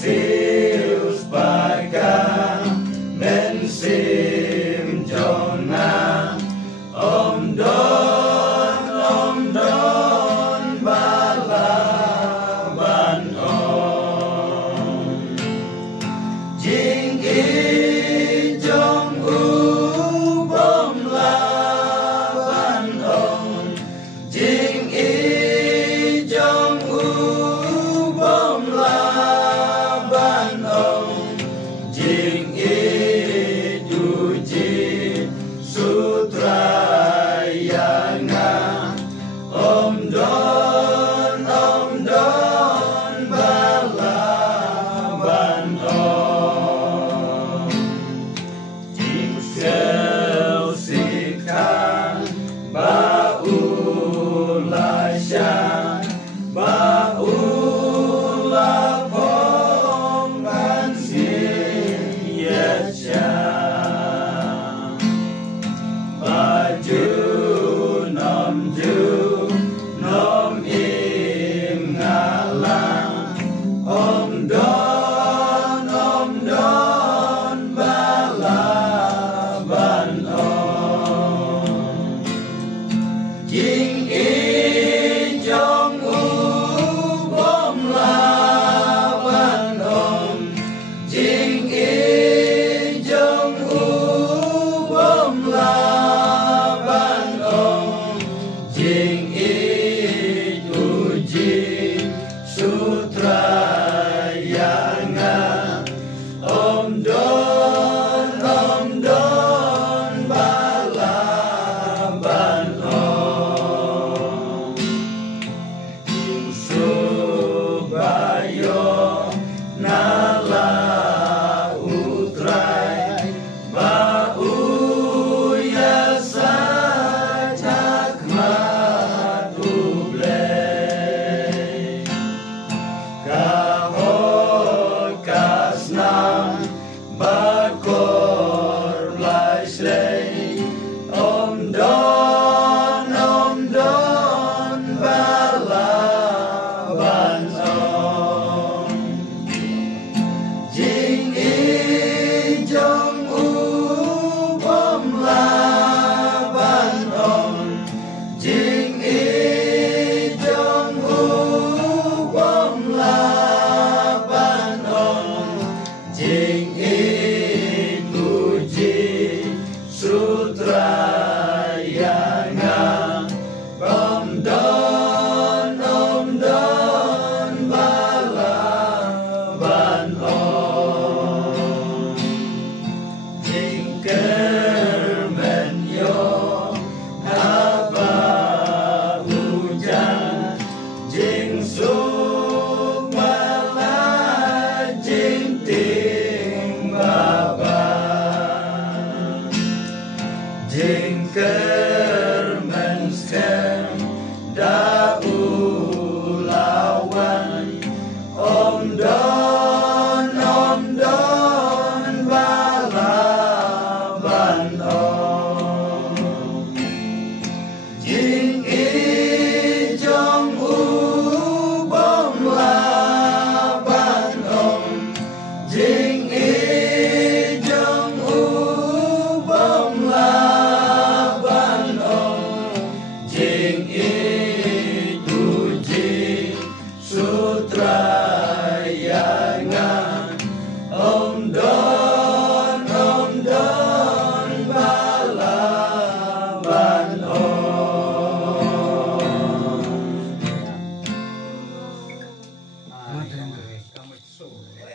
Sius Baka Ben Sim Jona Om Don Balaban Om Jing I Jong U Bom Laban Om Jing I Jong U Bom Laban Om Jing I Duji Sutrayana Om Don Balaban Om Jing Sel Sikan Baulasya Baula Pongan Siyasya Baju Nom Ju Nom Im Ngalang Om Don Balaban Om Jing I Jong U Bom Laban Om Jing I Jong U Bom Laban Om Jing I Duji Sutra